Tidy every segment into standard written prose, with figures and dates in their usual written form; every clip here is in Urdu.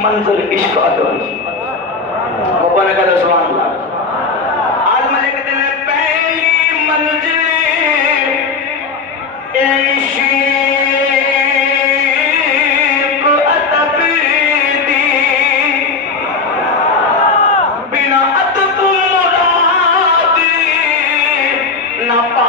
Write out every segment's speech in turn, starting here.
منزل عشق ادب وہ نے کہا سبحان اللہ عالم لکھتے ہیں پہلی منزل عشق ادب دی بنا ادب مراد نہ پا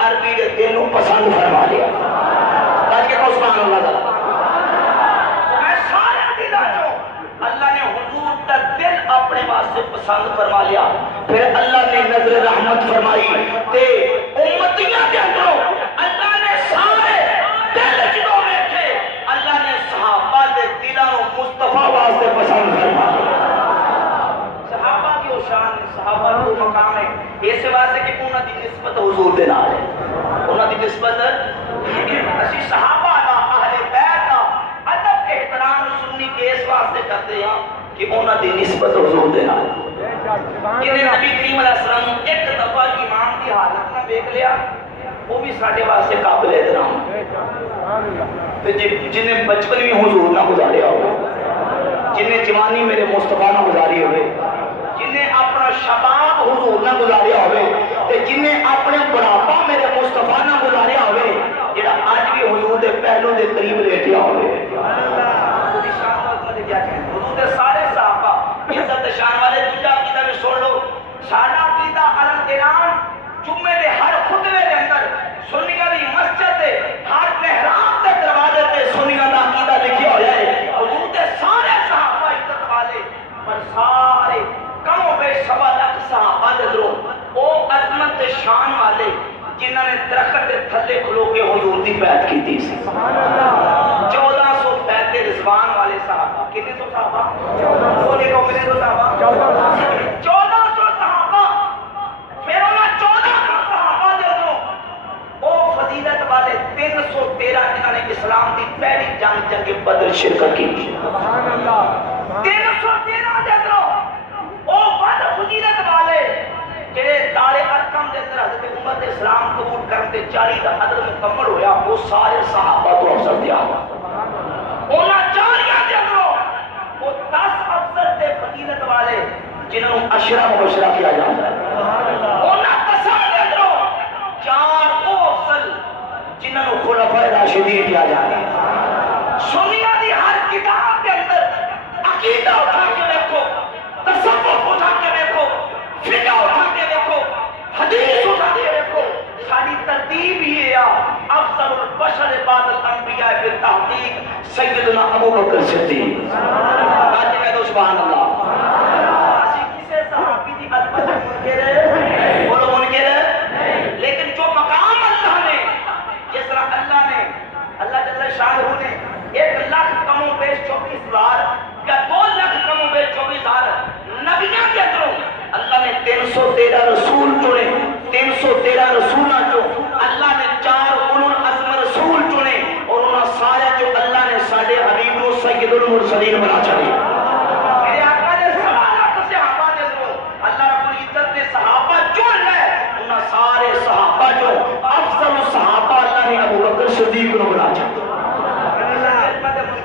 عربی کے دل کو پسند فرما لیا تاکہ سبحان اللہ تعالی میں سارے دلوں چوں اللہ نے حضور کا دل اپنے واسطے پسند فرما لیا پھر اللہ نے نظر رحمت فرمائی تے امتیاں دے اندروں اللہ نے سارے دل جنوں دیکھے اللہ نے صحابہ دے دلوں مصطفیٰ واسطے پسند فرما لیا صحابہ کی شان صحابہ کو مقام ہے اس واسطے کہ انہاں دی نسبت حضور دے نال ہے انہاں دی نسبت اسی صحابہ دا اہل بیت دا ادب احترام سنی کے اس واسطے کرتے ہیں کہ انہاں دی نسبت حضور دے نال کہ نبی کریم علیہ السلام ایک دفعہ امام کی حالت میں دیکھ لیا وہ بھی ساڈے واسطے قابل احترام تے جن نے بچپن میں حضور نہ گزاریا ہو جن نے جوانی میرے مصطفیٰ نہ گزاری ہوئے جن نے اپنا شباب حضور نہ گزاریا ہوئے تے جن نے اپنے بڑھاپا میرے مصطفیٰ نہ گزاریا ہوئے جڑا آج بھی حضور دے پہلو دے قریب لیٹیا ہوئے حضور دے سارے صحابہ عزت شان والے دوجا عقیدہ میں سن لو سارا عقیدہ الانقرام جمعے دے ہر خطبے دے اندر سنیاں دی مسجد دے ہر محراب دے دروازے تے سنیاں دا عقیدہ لکھیا ہوا ہے حضور دے سارے صحابہ عزت والے پر سارے کم و بیش سوا لاکھ صحابہ دے دروں او عظمت شان والے جنہاں نے درخت دے تھلے کھلو کے حضور دی بیعت کیتی سی 1400 بیعت رضوان والے صحابہ کتنے سو صحابہ 1400 صحابہ 1400 صحابہ پھر انہاں 1400 صحابہ دے دروں او فضیلت والے 313 جنہاں نے اسلام دی پہلی جنگ بدر شرکت کی سبحان اللہ 313 دے دروں او بد فضیلت والے جڑے دار ارقم دے اندر حضرت عمر دے اسلام قبول کرتے 40 دا عدد مکمل ہویا وہ سارے صحابہ تو افضل تھے انہاں 40 دے اندر وہ 10 افضل تے فضیلت والے جنہوں عشرہ مبشرہ کیا جاتا ہے انہاں 10 دے اندر 4 او افضل جنہوں خلفائے راشدین کیا جاتا ہے سنیہ دی ہر کتاب کے اندر عقیدہ اٹھا کے دیکھو تصوف اٹھا کے دیکھو فقہ اٹھا کے دیکھو حدیث اٹھا کے دیکھو ساری ترتیب یہ ہے افضل البشر بعد الانبیاء فی التحقیق سیدنا ابو بکر صدیق آج میں تو سبحان اللہ اسی کسے صحابی دی عظمت منکر ہے بولو منکر ہے لیکن جو مقام اللہ نے جس طرح اللہ جل شانہ نے 1 لاکھ کم و بیش 24,000 یا 2 لاکھ کم و بیش 24,000 نبیوں کے اندروں اللہ نے 313 رسول چنے 313 رسولہ جو اللہ نے 4 اولو العزم رسول چنے اور انہاں سارے جو اللہ نے ساڑھے حبیب و سید المرسلین بنا چڑے میرے آقا نے صحابہ دے دو اللہ رب العزت نے صحابہ جو ہے انہاں سارے صحابہ جو افضل صحابہ اللہ نے ابو بکر صدیق کو بنا چڑے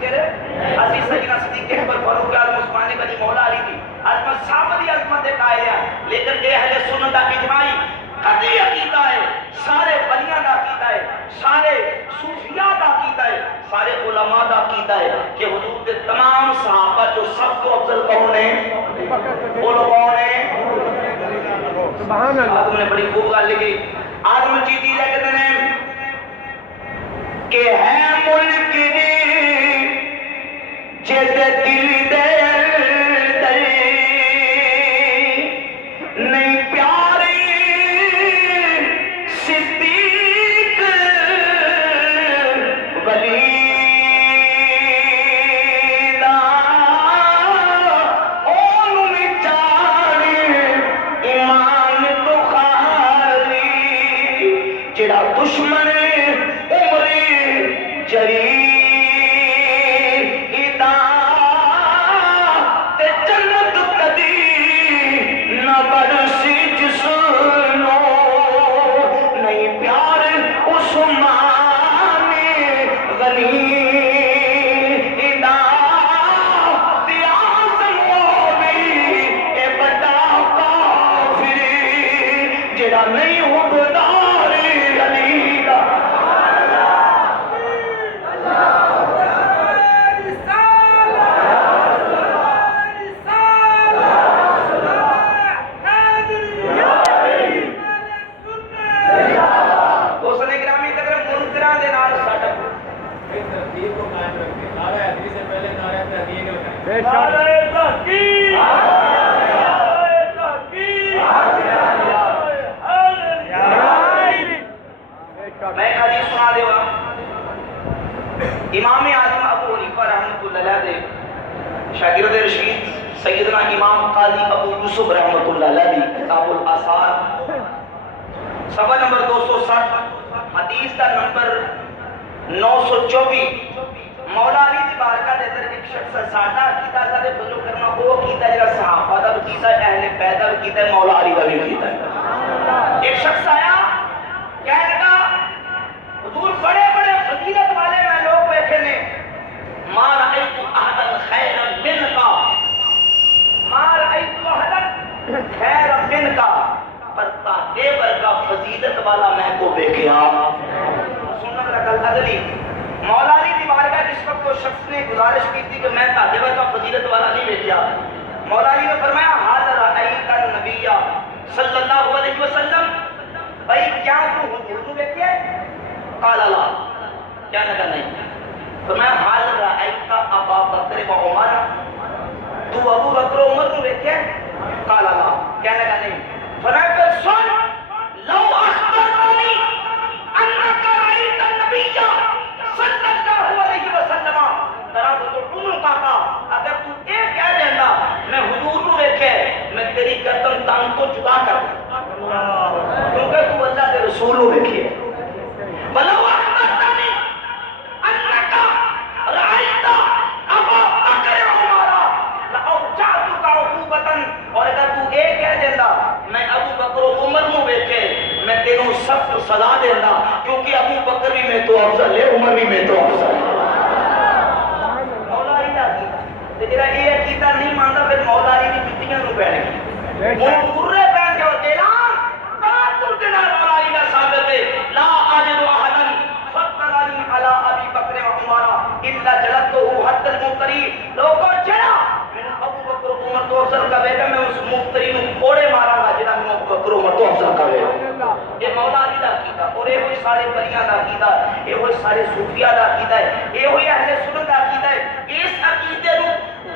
اسی سیدنا صدیق اکبر فاروق اعظم عثمان غنی مولا علی کی عظمت صاحب دی عظمت قائل ہے لیکن اہل سنت دا اجماعی قطعی عقیدہ ہے سارے ولیاں دا عقیدہ ہے سارے صوفیاء دا عقیدہ ہے سارے علماء دا عقیدہ ہے کہ حضور کے تمام صحابہ جو سب کو افضل کون ہیں وہ لوگ کون ہیں سبحان اللہ آدم نے بڑی خوب گل لکھی آدم جیتی لکھتے ہیں کہ ہے ملک دی جے دل دے نہیں پیاری صدیق ولی دا اونوں وچاری ایمان تو خالی جڑا دشمن عمر جری نہیں ہو بدار علی دا میں ایک حدیث سنا دے گا امام اعظم ابو حنیفہ رحمۃ اللہ علیہ دے شاگرد رشید سیدنا امام قاضی ابو یوسف رحمۃ اللہ علیہ دی کتاب الاثار صفحہ نمبر 260 حدیث کا نمبر 924 مولا علی دی بارگاہ دے اندر ایک شخص ساڈا عقیدہ اللہ دے فضل کرنا وہ عقیدہ جڑا صحابہ دا عقیدہ اہل بیت دا عقیدہ مولا علی دا بھی عقیدہ ایک شخص آیا کہنے لگا حضور بڑے بڑے فضیلت والے میں لوگ بیٹھے نے ما رأیت احدا خیرا من کا ما رأیت احدا خیرا من کا پر تاتے ورگا فضیلت والا میں کو بیکھیا سنت رکل اگلی مولا علی دی بارگاہ جس وقت وہ شخص نے گزارش کی تھی کہ میں تاتے ورگا فضیلت والا نہیں بیکھیا مولا علی نے فرمایا حاضر رأیت النبی صلی اللہ علیہ وسلم بھائی کیا تو حضور کو بیکھیا ہے قال لا کیا نہ نہیں فرمایا حاضر رأیت ابا بکر و عمر تو ابو بکر و عمر کو بیکھیا ہے قال لا کیا نہ نہیں فرمایا پھر سن لو اخبرتنی انک رأیت النبی صلی اللہ علیہ وسلم ترا تو تم کا اگر تو ایک کہہ دینا میں حضور کو دیکھے میں تیری گردن تان کو جدا کر کیونکہ تو اللہ کے رسول کو دیکھیے بلو اخبرتنی انک رأیت ابا بکر و عمر لاوجعتک عقوبۃ اور اگر تو ایک کہہ دینا میں ابو بکر و عمر نو ویکھے میں تینوں سخت سزا دینا کیونکہ ابو بکر بھی میں تو افضل ہے عمر بھی میں تو افضل ہے مولا علی دا عقیدہ تے جڑا یہ عقیدہ نہیں مانتا پھر مولا علی دی جتیاں نو پہن گی وہ پورے پہن کے اور اعلان تاطر دے نال مولا علی دا ثابت ہے لا اجد احدا فضلني على ابي بکر و عمر الا جلدته حد المفتری لوگوں جڑا ابو بکر عمر تو افضل کرے گا میں اس مفتری نو کوڑے مارا گا جڑا میں ابو بکر عمر تو افضل کرے گا یہ مولا علی دا عقیدہ اور یہ ہوئی سارے ولیاں دا عقیدہ یہ ہوئی سارے صوفیاء دا عقیدہ ہے یہ ہوئی اہل سنت دا عقیدہ ہے اس عقیدے نو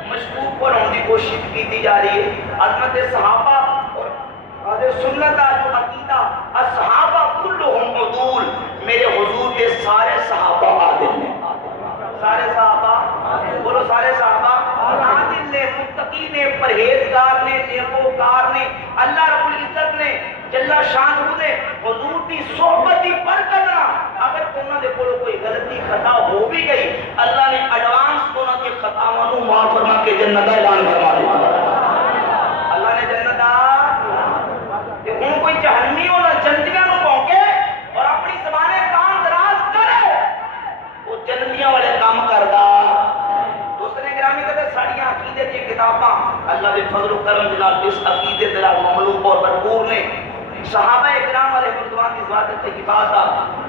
مشکوک بنانے کی کوشش کی جا رہی ہے عظمت صحابہ اور اہل سنت دا جو عقیدہ اصحابہ کلہم عدول میرے حضور کے سارے صحابہ عادل ہیں سارے صحابہ بولو سارے صحابہ عادل نے متقی نے پرہیزگار نے نیکوکار نے اللہ رب العزت نے جل شانہ نے حضور کی صحبت ہی پر کرنا اگر انہوں نے کوئی غلطی خطا ہو بھی گئی اللہ نے ایڈوانس انہوں کے خطاواں نو معاف فرما کے جنت کا اعلان فرما دیا اللہ نے جنت کہ ہن کوئی جہنمی ہونا جنتیاں نو پونکے اور اپنی زبانیں کام دراز کرے وہ جنتیاں والے کام کردا دوسرے گرامی کہتے ساڑیاں عقیدے دی کتاباں اللہ دے فضل و کرم دے نال اس عقیدے دے نال مملوک اور بھرپور نے صحابہ اکرام والے مردوان کی ذات طیبات دا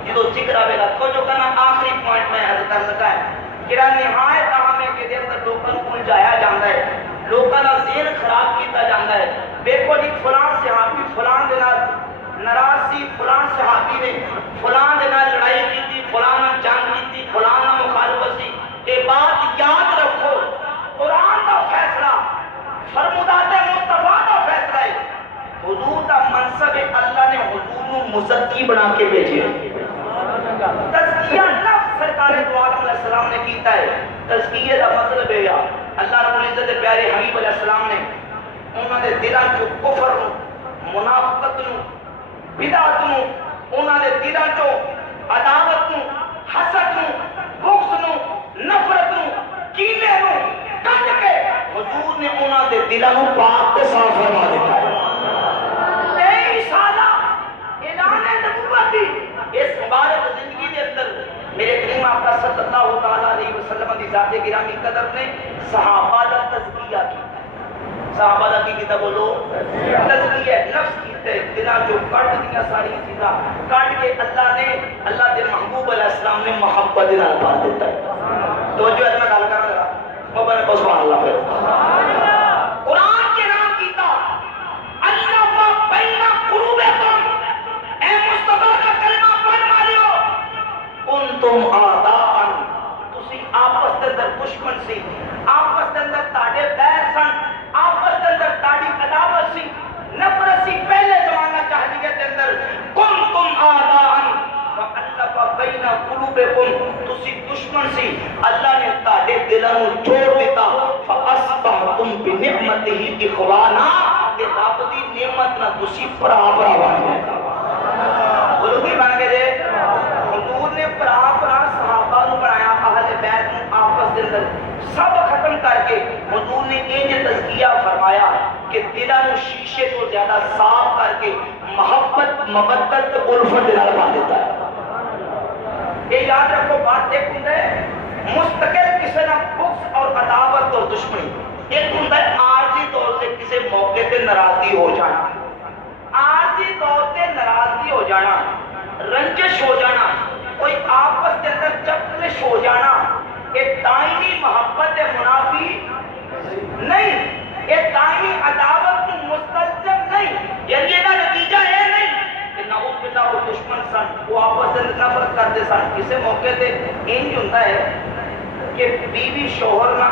جدو ذکر آوے گا تو جو کہنا آخری پوائنٹ میں حضرت کر لگا ہے کہ نہایت اہم ہے کہ دے اندر لوگوں کو الجھایا جاندا ہے لوگوں کا ذہن خراب کیتا جاندا ہے دیکھو جی فلاں صحابی فلاں دے نال ناراض سی فلاں صحابی نے فلاں دے نال لڑائی کیتی فلاں نال جنگ کیتی فلاں نال مخالفت سی یہ بات یاد رکھو قرآن دا فیصلہ فرمودات مصطفیٰ دا فیصلہ ہے حضور دا منصب اللہ نے حضور نو مزکی بنا کے بھیجے تزکیہ نفس سرکار دو عالم علیہ السلام نے کیتا ہے تزکیہ دا مطلب ہے اللہ رب العزت پیارے حبیب علیہ السلام نے انہوں نے دلان چو کفر نو منافقت نو بدعت نو انہوں نے دلان چو عداوت نو حسد نو بغض نو نفرت نو کینے نو کٹ کے حضور نے انہوں نے دلان نو پاک تے صاف فرما دیتا ہے اس مبارک زندگی کے اندر میرے کریم آقا صلی اللہ تعالیٰ علیہ وسلم دی ذات گرامی قدر نے صحابہ دا تزکیہ کیتا صحابہ دا کی کیتا بولو تزکیہ نفس کیتا ہے دلہ جو کٹ دیا ساری چیزاں کٹ کے اللہ نے اللہ دے محبوب علیہ السلام نے محبت دینا پا دیتا ہے تو جو ہے میں ڈال کر رہا محبت کو سبحان اللہ پھر قرآن کے نام کیتا اللہ و بین قلوبکم اے مصطفیٰ کا کلمہ پڑھ مالیو کنتم آداءً تسی آپس دے اندر دشمن سی آپس دے اندر تاڑے بیر سن آپس دے اندر تاڑی عداوت سی نفرت سی پہلے زمانہ جاہلیت دے اندر کنتم آداءً فألف بین قلوبکم تسی دشمن سی اللہ نے تاڑے دلوں جوڑ دیتا فأصبحتم بنعمتہ اخوانا کہ رب دی نعمت نہ تسی برا بن گئے بولو کی بن گئے جے حضور نے برا صحابہ نو بنایا اہل بیت نو آپس دے اندر سب ختم کر کے حضور نے انج تزکیہ فرمایا کہ دلاں نو شیشے تو زیادہ صاف کر کے محبت مودت الفت دے نال بن دیتا ہے یہ یاد رکھو بات ایک ہوندا ہے مستقل کسی نہ بغض اور عداوت اور دشمنی ایک ہوندا ہے عارضی طور سے کسی موقع تے ناراضگی ہو جانا عارضی طور تے ناراضگی ہو جانا رنجش ہو جانا کوئی آپس کے اندر چکلش ہو جانا یہ دائمی محبت منافی نہیں یہ دائمی عداوت مستلزم نہیں یعنی یہ نتیجہ ہے نہیں کہ نعوذ باللہ وہ دشمن سن وہ آپس سے نفرت کرتے سن کسی موقع تے انج ہوتا ہے کہ بیوی شوہر نہ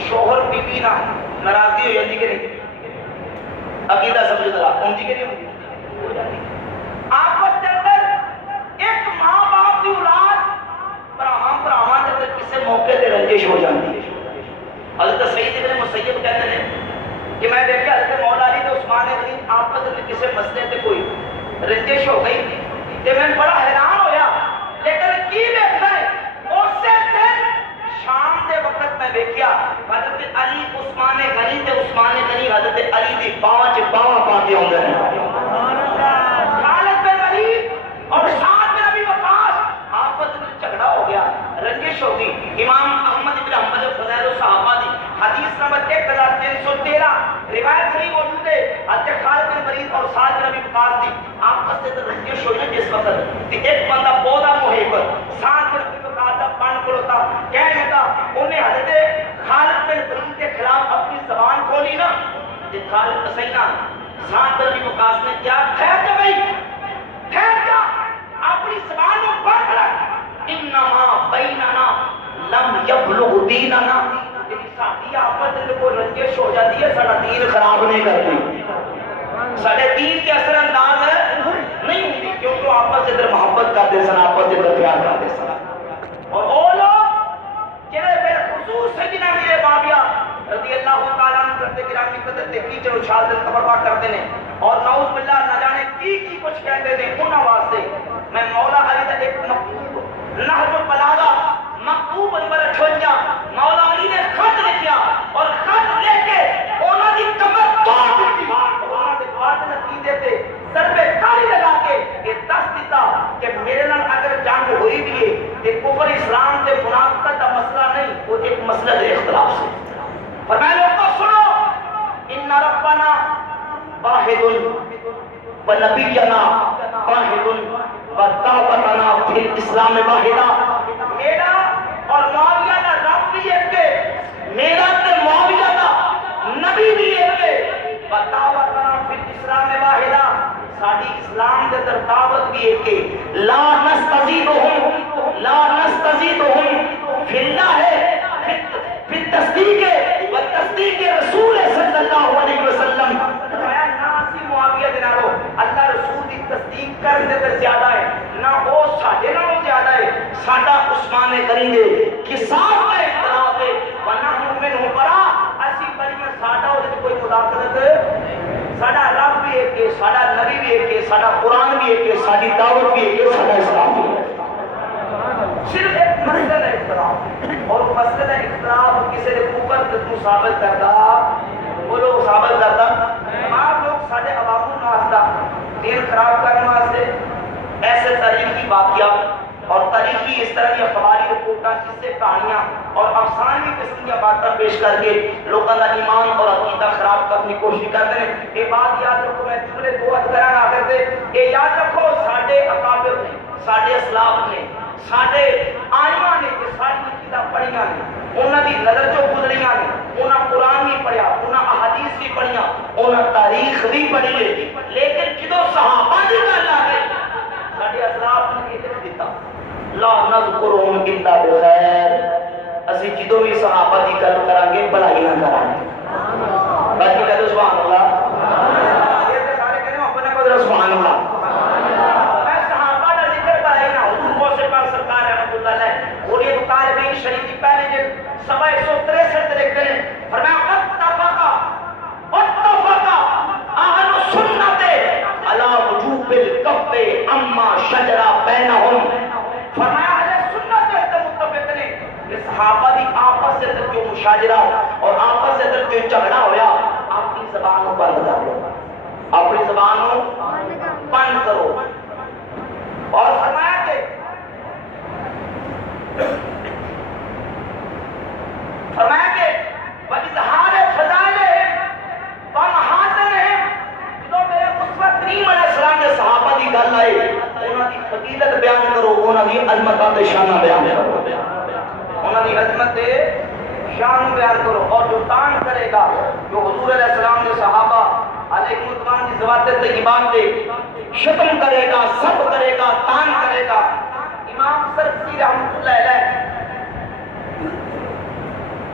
شوہر بیوی نہ ناراضگی ہو جاتی کہ نہیں عقیدہ سمجھ ذرا اونجی کہ نہیں ہو جاتی آپس کے اندر ایک ماں باپ کی اولاد براہم کے اندر کسی موقع تے رنجش ہو جاتی ہے حضرت سعید ابن مسیب کہتے ہیں کہ میں دیکھا حضرت مولا علی تو عثمان غنی آپس میں کسی مسئلے تے کوئی رنجش ہو گئی کہ میں بڑا حیران ہویا لیکن کی دیکھنا ہے اسے دن شام دے وقت میں دیکھیا حضرت علی عثمان غنی تے عثمان غنی حضرت علی دی باواں پا کے ہوندے ہیں حضرت خالد بن ولید اور سعد بن ابی وقاص دی آپس سے رنجش ہوئی جس وقت کہ ایک بندہ بہت محب سعد بن ابی وقاص دا پان کھلوتا کہنے لگا انہیں حضرت خالد بن ولید کے خلاف اپنی زبان کھولی نا کہ خالد حسینہ سعد بن ابی وقاص نے کیا ٹھہر جا بھائی ٹھہر جا اپنی زبان کو بند رکھ انما بیننا لم یبلغ دیننا ساڈی آپس میں کوئی رنجش ہو جاتی ہے ساڈا دین خراب نہیں کرتی ساڈے دین کے اثر انداز نہیں ہوتی کیونکہ آپس سے محبت کرتے سن آپس سے پیار کرتے سن اور وہ لوگ جنہیں بالخصوص سیدنا میرے معاویہ رضی اللہ تعالیٰ عنہ کرتے گرامی قدر تے کیچڑ اچھال دل تفرقہ کرتے ہیں اور نعوذ باللہ نہ جانے کی کچھ کہتے ہیں انہاں واسطے میں مولا علی دا ایک مکتوب نہج البلاغہ مکتوب نمبر 58 مولا علی نے خط لکھیا اور خط لے کے انہاں دی کمر توڑ دی انہاں دے دوار تے نتیجے تے سر پہ کالی لگا کے یہ دس دیتا کہ میرے نال اگر جنگ ہوئی بھی ہے کہ کفر اسلام تے منافقت دا مسئلہ نہیں وہ ایک مسئلہ دے اختلاف سے فرمایا لوگوں سنو ان ربنا واحد ونبینا واحد ودعوتنا فی الاسلام واحدہ میرا اور معاویہ کا رب بھی ایک ہے میرا تے معاویہ کا نبی بھی ایک ہے ودعوتنا فی الاسلام واحدہ ساڈی اسلام دے در دعوت بھی ایک ہے لا نستزیدہم فی اللہ فی التصدیق و تصدیق رسول صلی اللہ علیہ وسلم معاویہ دے نالو اللہ رسول دی تصدیق کرنے تے زیادہ ہے نہ وہ ساڈے نالوں زیادہ ہے ساڈا عثمان غنی دے قصاص کا اختلاف ہے ونحن منہ برا اسی بری میں ساڈا اور کوئی مداخلت ساڈا رب بھی ایک ہے ساڈا نبی بھی ایک ہے ساڈا قرآن بھی ایک ہے ساڈی دعوت بھی ایک ہے ساڈا اسلام بھی ہے صرف ایک مسئلہ ہے اختلاف اور مسئلہ اختلاف کسی نے اوپر تو ثابت کرتا وہ لوگ ثابت کرتا آپ لوگ ساڈے عوام الناس دا دین خراب کرنے واسطے ایسے تاریخی واقعات اور تاریخی اس طرح کی اخباری رپورٹاں جس سے کہانیاں اور افسانوی قسم کی باتیں پیش کر کے لوگوں کا ایمان اور عقیدہ خراب کرنے کی کوشش کرتے ہیں یہ بات یاد رکھو میں جملے دو کرا نہ کرتے یہ یاد رکھو ساڈے اکابر نے ساڈے اسلاف نے ساڈے آئمہ نے کہ ساری چیزاں پڑھیاں نے انہاں دی نظر چوں گزریاں نے انہاں قرآن بھی پڑھیا انہاں احادیث بھی پڑھیاں انہاں تاریخ بھی پڑھی ہے لیکن جدوں صحابہ دی گل آ گئی ساڈے اسلاف نے یہ لکھ دیتا لا نذکرہم الا بخیر اسی جدوں بھی صحابہ دی گل کران گے بھلائی نہ کران گے باقی کہو سبحان اللہ یہ سارے کہنے اپنے کو سبحان اللہ شریف کی پہلے جب سبا 163 لکھتے ہیں فرمایا اتفق اہل السنت علی وجوب الکف اما شجر بینہم فرمایا اہل سنت اس سے متفق نے کہ صحابہ دی آپس سے جو مشاجرہ اور آپس سے جو جھگڑا ہویا اپنی زبان کو بند کر لو اپنی زبان کو بند کرو اور فرمایا کہ فرمایا کہ وَإِظْهَارِ فَضَائِلِهِمْ وَمَحَاسِنِهِمْ جو میرے اسوہ کریم علیہ السلام کے صحابہ دی گل آئے انہاں دی فضیلت بیان کرو انہاں دی عظمت تے شان بیان کرو انہاں دی عظمت تے شان بیان کرو اور جو تان کرے گا جو حضور علیہ السلام کے صحابہ علیہ السلام کی ذوات طیبات دے شتم کرے گا سب کرے گا تان کرے گا امام سرخسی رحمۃ اللہ علیہ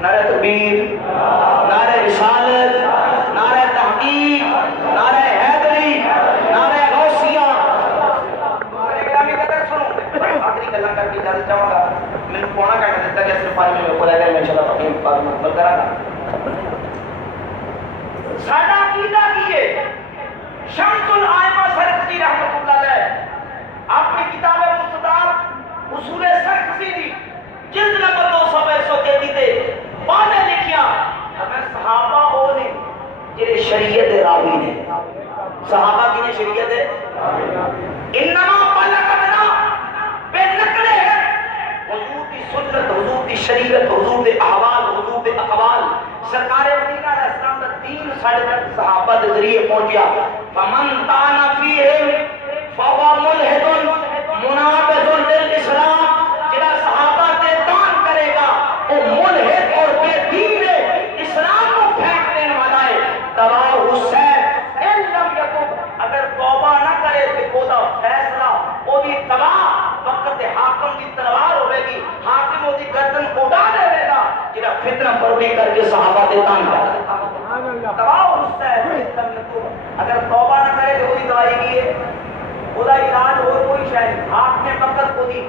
نعرہ تکبیر نعرہ رسالت نعرہ تحقیق نعرہ حیدری نعرہ غوثیہ گرامی قدر سنو آخری گلاں کر کے اجازت چاہوں گا میں نے پونا گھنٹہ دیتا کہ صرف 5 منٹ کو رہ گئے میں انشاءاللہ تقیم بعد مکمل کرا گا ساڈا عقیدہ کی ہے شمس الائمہ سرخسی رحمۃ اللہ علیہ اپنی کتاب مستدار اصول سرخسی دی جلد نمبر 233 تے بانے لکھیا ہمیں صحابہ ہو نے جنہیں شریعت راوی نے صحابہ کی نے شریعت انما بلغ بنا بے نقلے حضور کی سنت حضور کی شریعت حضور دے احوال حضور دے اقوال سرکار مدینہ علیہ السلام کا دین ساڑھے تک صحابہ دے ذریعے پہنچیا فمن تانا فیہم فہو ملحد منابذ للاسلام جڑا صحابہ تے تان کرے گا وہ ملحد اور بے دین اسلام کو پھینک دینے والا ہے تباہ حسین ان لم یتوب اگر توبہ نہ کرے تو وہ دا فیصلہ وہ دی تباہ وقت حاکم کی تلوار ہوے گی حاکم وہ دی گردن اڑا دے گا جڑا فتنہ پروری کر کے صحابہ تے تان کرے تباہ حسین ان لم یتوب اگر توبہ نہ کرے تو وہ دی دوائی کی ہے وہ دا علاج اور کوئی شاید ہاتھ میں وقت کو دی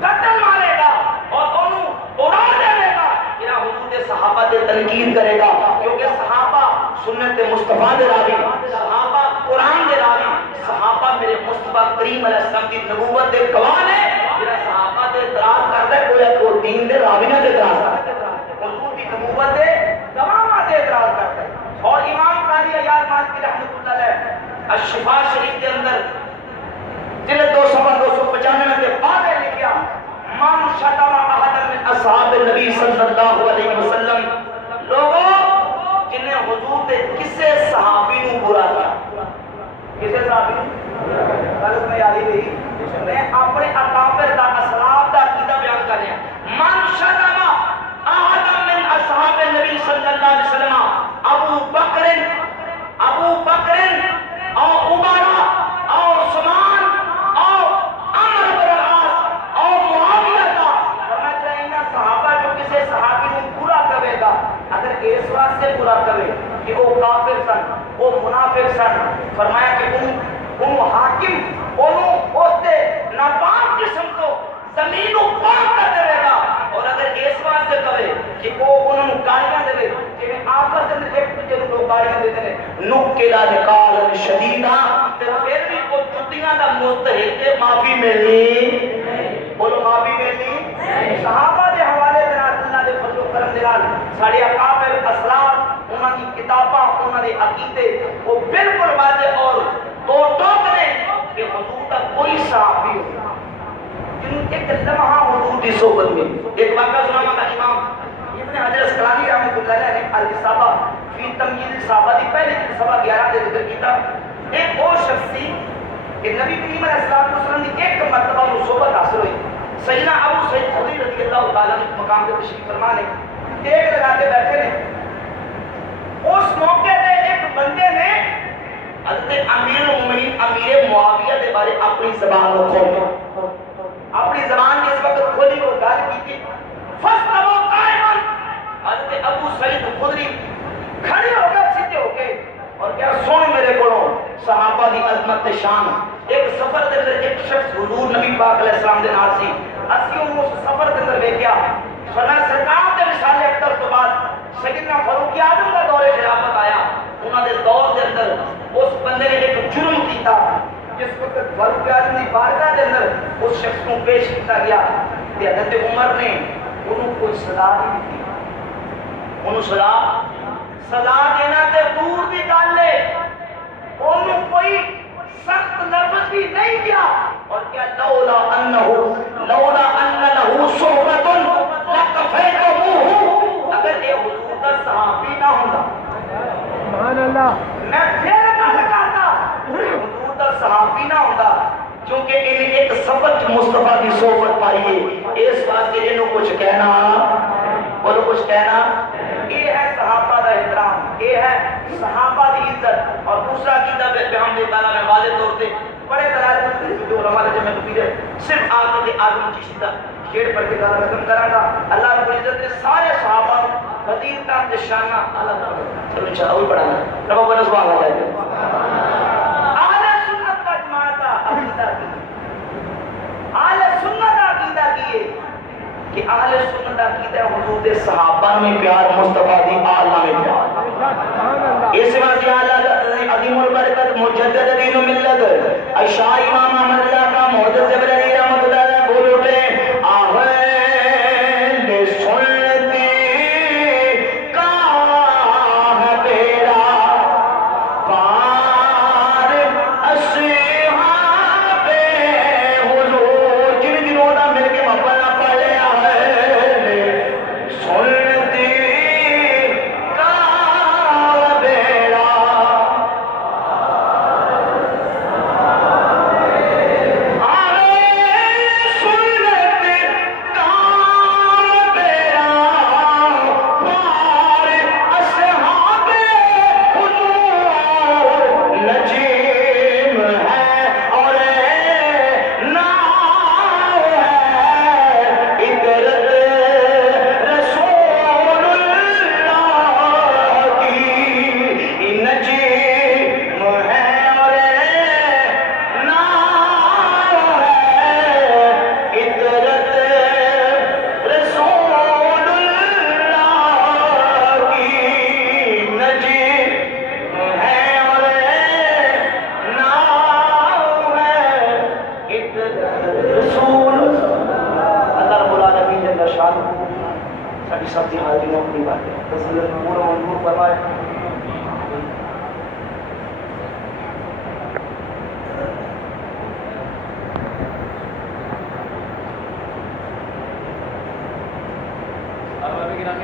قتل مارے گا اور انہوں اڑا دے گا جڑا حضور دے صحابہ تے تنقید کرے گا کیونکہ صحابہ سنت مصطفیٰ دے راوی صحابہ قرآن دے راوی صحابہ میرے مصطفیٰ کریم علیہ السلام کی نبوت دے گواہ نے جڑا صحابہ دے اعتراض کرتا ہے کوئی کو دین دے راوی نہ دے اعتراض کرتا ہے حضور دی نبوت دے گواہ دے اعتراض کرتا ہے اور امام قاضی عیاض مالکی رحمۃ اللہ علیہ الشفاء شریف کے اندر جلد 295 کے بعد لکھیا من شتم احد من اصحاب النبی صلی اللہ علیہ وسلم لوگوں جنہیں حضور دے کسے صحابی نو برا کیا کسے صحابی نو غلط میں یاد ہی میں اپنے اکابر دا اسلاف دا عقیدہ بیان کر رہا ہوں من شتم احد من اصحاب النبی صلی اللہ علیہ وسلم ابو بکر او عمر او عثمان او عمر بن العاص او معاویہ کا سمجھ رہے ہیں صحابہ جو کسی صحابی کو برا کرے گا اگر اس واسطے برا کرے کہ وہ کافر سن وہ منافق سن فرمایا کہ ان حاکم انہوں اس دے ناپاک جسم کو زمین کو پاک کر دے گا اور اگر اس واسطے کرے کہ وہ انہوں گالیاں دے کہ آپس میں ایک دوسرے کو گالیاں دیتے ہیں نکلا نکال شدیدہ تو پھر بھی وہ جتیاں دا مستحق کے معافی ملنی بولو معافی ملنی صحابہ دے حوالے دے نال اللہ دے فضل و کرم دے نال ساڑے اکابر اسلاف انہاں دی کتاباں انہاں دے عقیدے وہ بالکل واضح اور دو ٹوک نے کہ حضور کا کوئی صحابی ہو جن ایک لمحہ حضور دی صحبت میں ایک واقعہ سنا کا امام ابن حجر اسقلانی رحمۃ اللہ علیہ نے الاصابہ فی تمییز الصحابہ دی پہلی صفحہ 11 دے ذکر کیتا ایک اور شخص تھی کہ نبی کریم علیہ الصلوۃ والسلام کی ایک مرتبہ وہ صحبت حاصل ہوئی سیدنا ابو سعید خدری رضی اللہ تعالیٰ عنہ مقام پہ تشریف فرما نے ٹیک لگا کے بیٹھے نے اس موقع پہ ایک بندے نے حضرت امیر المومنین امیر معاویہ کے بارے اپنی زبان کو کھول اپنی زبان کی اس وقت کھولی اور گال کی تھی فَاسْتَوَا قَائِمًا حضرت ابو سعید خدری کھڑے ہو گئے سیدھے ہو کے اور کیا سن میرے کو صحابہ دی عظمت شان ایک سفر دے اندر ایک شخص حضور نبی پاک علیہ السلام دے نال سی اسی انہوں اس سفر دے اندر ویکھیا فرمایا سرکار دے رسالے اکبر تو بعد سیدنا فاروق اعظم کا دور خلافت آیا انہاں دے دور دے اندر اس بندے نے ایک جرم کیتا جس وقت فاروق اعظم دی بارگاہ دے اندر اس شخص کو پیش کیتا گیا تے حضرت عمر نے انہوں کوئی سزا نہیں دی انہوں سزا دینا تے دور دی گل ہے انہوں کوئی سخت لفظ بھی نہیں کیا اور کیا لولا ان لہو صحبت لکفیتموہ اگر یہ حضور کا صحابی نہ ہوتا سبحان اللہ میں پھر کہا کرتا حضور کا صحابی نہ ہوتا کیونکہ انہیں ایک سبق مصطفیٰ کی صحبت پائی ہے اس واسطے انہوں کچھ کہنا بولو کچھ کہنا یہ ہے صحابہ دا احترام یہ ہے صحابہ دی عزت اور دوسرا عقیدہ بہم دے تعالیٰ میں واضح طور پہ بڑے دلائل جو علماء نے جمع کی ہے صرف آدم کے آدم چیشی دا شیر پڑھ کے گانا ختم کرا گا اللہ رب العزت نے سارے صحابہ فضیلتاں تے شاناں اللہ تعالیٰ چلو انشاءاللہ وہی پڑھانا رب کو سبحان اللہ جائے اہل سنت کا جماعت عقیدہ کی اہل سنت عقیدہ کی کہ اہل سنت عقیدہ حضور دے صحابہ میں پیار مصطفیٰ دی آلہ میں پیار اس واسطے اعلی عظیم البرکت مجدد دین و ملت اشاع امام احمد رضا کا محدث جبرائیل رحمۃ اللہ علیہ بول اٹھے اہل سنتی کا ہے بیڑا پار اصحاب حضور جن جنہوں نے مل کے محبت پڑھ لیا ہے سنتی کا بیڑا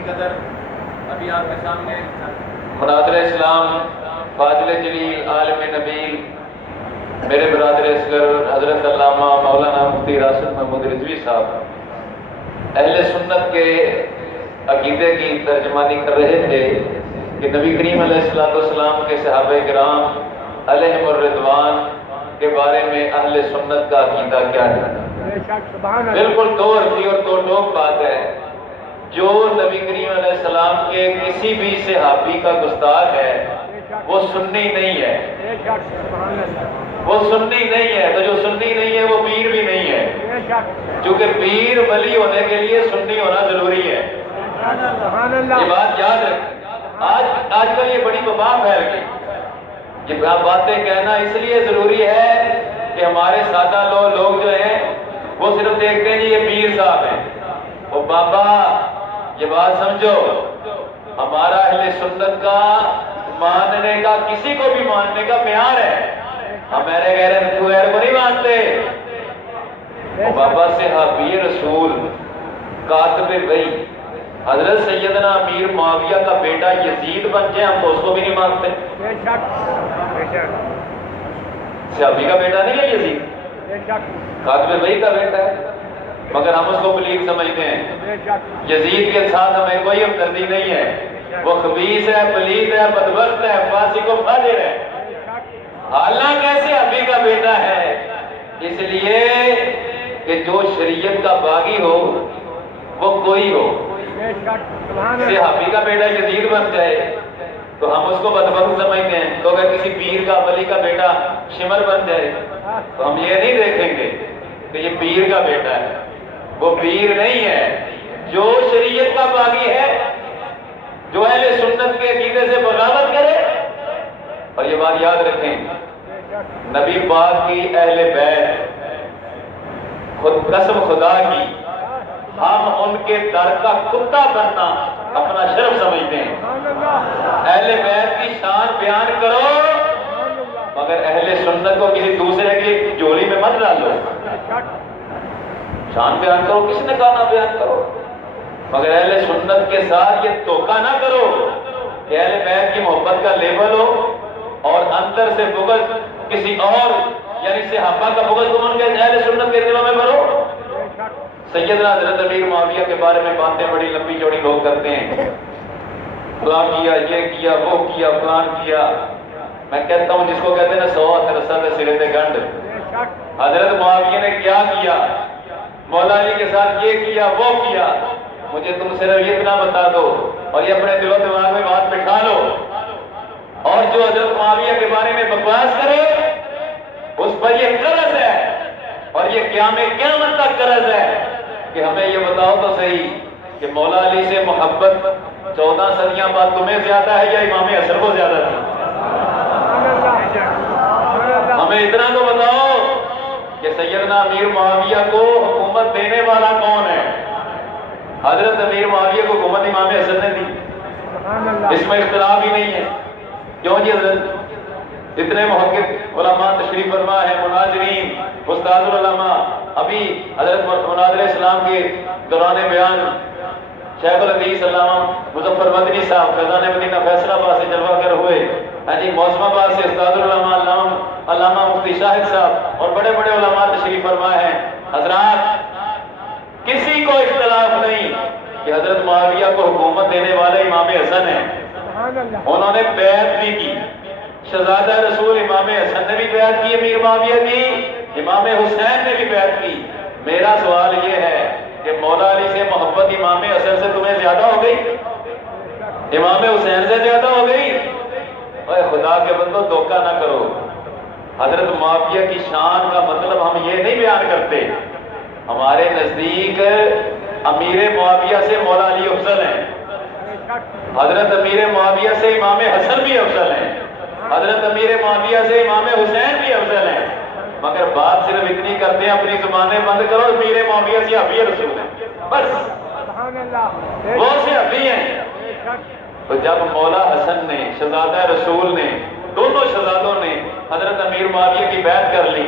قدر ابھی آپ کے سامنے برادر اسلام فاضل جلیل عالم نبیل میرے برادر اصغر حضرت علامہ مولانا مفتی راشد محمود رضوی صاحب اہل سنت کے عقیدے کی ترجمانی کر رہے تھے کہ نبی کریم علیہ السلام کے صحابہ کرام علیہم الرضوان کے بارے میں اہل سنت کا عقیدہ کیا ہے۔ بالکل دو عرضی اور دو ٹوک بات ہے، جو نبی کریم علیہ السلام کے کسی بھی صحابی کا گستاخ ہے وہ سنی نہیں ہے، وہ سنی نہیں ہے، تو جو سنی نہیں ہے وہ پیر بھی نہیں ہے، کیونکہ پیر ولی ہونے کے لیے سنی ہونا ضروری ہے۔ یہ بات یاد رکھیں، آج کل یہ بڑی وبا پھیل گئی، یہ باتیں کہنا اس لیے ضروری ہے کہ ہمارے سادہ لوگ جو ہیں وہ صرف دیکھتے ہیں جی یہ پیر صاحب ہیں۔ وہ بابا یہ بات سمجھو، ہمارا اہل سنت کا ماننے کا، کسی کو بھی ماننے کا معیار ہے، ہم میرے غیر کو نہیں مانتے۔ وہ بابا صحابی رسول کاتب بھائی حضرت سیدنا امیر معاویہ کا بیٹا یزید بن جائے ہم تو اس کو بھی نہیں مانتے۔ صحابی کا بیٹا نہیں ہے یزید، کاتب بھائی کا بیٹا ہے، مگر ہم اس کو پلید سمجھتے ہیں۔ یزید کے ساتھ ہمیں کوئی ہمدردی نہیں ہے، وہ خبیث ہے، پلید ہے، بدبخت ہے، فاسق و فاجر ہے، حالانکہ صحابی کا بیٹا ہے، اس لیے کہ جو شریعت کا باغی ہو وہ کوئی ہو، صحابی کا بیٹا یزید بن جائے تو ہم اس کو بدبخت سمجھتے ہیں، تو اگر کسی پیر کا ولی کا بیٹا شمر بن جائے تو ہم یہ نہیں دیکھیں گے کہ یہ پیر کا بیٹا ہے، وہ پیر نہیں ہے، جو شریعت کا باغی ہے، جو اہل سنت کے عقیدے سے بغاوت کرے۔ اور یہ بات یاد رکھیں، نبی پاک کی اہل بیت قسم خدا کی ہم ان کے در کا کتا بننا اپنا شرف سمجھتے ہیں۔ اہل بیت کی شان بیان کرو مگر اہل سنت کو کسی دوسرے کی جولی میں مت ڈالو۔ شان بیان کرو، کس نے کہا نہ بیان کرو، مگر اہل سنت کے ساتھ یہ دھوکہ نہ کرو کہ اہل بیت کی محبت کا لیبل ہو اور اندر سے بغض کسی اور یعنی صحابہ کا بغض تم ان کے اہل سنت کے دلوں میں بھرو۔ سیدنا حضرت امیر معاویہ کے بارے میں باتیں بڑی لمبی چوڑی لوگ کرتے ہیں، فلان کیا، یہ کیا، وہ کیا، فلان کیا۔ میں کہتا ہوں جس کو کہتے ہیں نا 100 رسد سرے تے گنڈ، حضرت معاویہ نے کیا کیا، مولا علی کے ساتھ یہ کیا وہ کیا، مجھے تم صرف اتنا بتا دو اور یہ اپنے دل و دماغ میں بات بٹھا لو، اور جو حضرت معاویہ کے بارے میں بکواس کرے اس پر یہ قرض ہے اور یہ قیامت تک قرض ہے کہ ہمیں یہ بتاؤ تو صحیح کہ مولا علی سے محبت 14 صدیاں بعد تمہیں زیادہ ہے یا امام حسن کو زیادہ تھی؟ ہمیں اتنا تو بتاؤ کہ سیدنا امیر معاویہ کو حکومت دینے والا کون ہے؟ حضرت امیر معاویہ کو حکومت امام حسن نے دی، اس میں اختلاف ہی نہیں ہے۔ کیوں جی حضرت؟ اتنے محقق علماء تشریف فرما ہے، مناظرین، استاد العلماء، ابھی حضرت مناظر اسلام کے دوران بیان شیخ الحدیث علامہ مظفر مدنی صاحب فیضان مدینہ فیصل آباد سے جلوہ گر ہوئے، جی موسم آباد سے استاد العلماء علامہ مفتی شاہد صاحب اور بڑے بڑے علماء تشریف فرما ہے۔ حضرات کسی کو اختلاف نہیں کہ حضرت معاویہ کو حکومت دینے والے امام حسن ہیں، انہوں نے بیعت بھی کی، شہزادہ رسول امام حسن نے بھی بیعت کی، امیر معاویہ کی، امام حسین نے بھی بیعت کی۔ میرا سوال یہ ہے کہ مولا علی سے محبت امام حسن سے تمہیں زیادہ ہو گئی؟ امام حسین سے زیادہ ہو گئی؟ اے خدا کے بندو دھوکہ نہ کرو، حضرت معاویہ کی شان کا مطلب ہم یہ نہیں بیان کرتے، ہمارے نزدیک امیر معاویہ سے مولا علی افضل ہیں، حضرت امیر معاویہ سے امام حسن بھی افضل ہیں، حضرت امیر معاویہ سے امام حسین بھی افضل ہیں، مگر بات صرف اتنی کرتے ہیں اپنی زبانیں بند کرو، امیر معاویہ سے صحابی رسول ہیں، بس وہ صحابی ہیں۔ تو جب مولا حسن نے، شہزادہ رسول نے، دونوں شہزادوں نے حضرت امیر معاویہ کی بیعت کر لی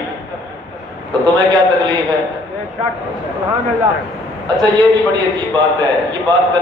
تو تمہیں کیا تکلیف ہے؟ اچھا یہ بھی بڑی عجیب بات ہے، یہ بات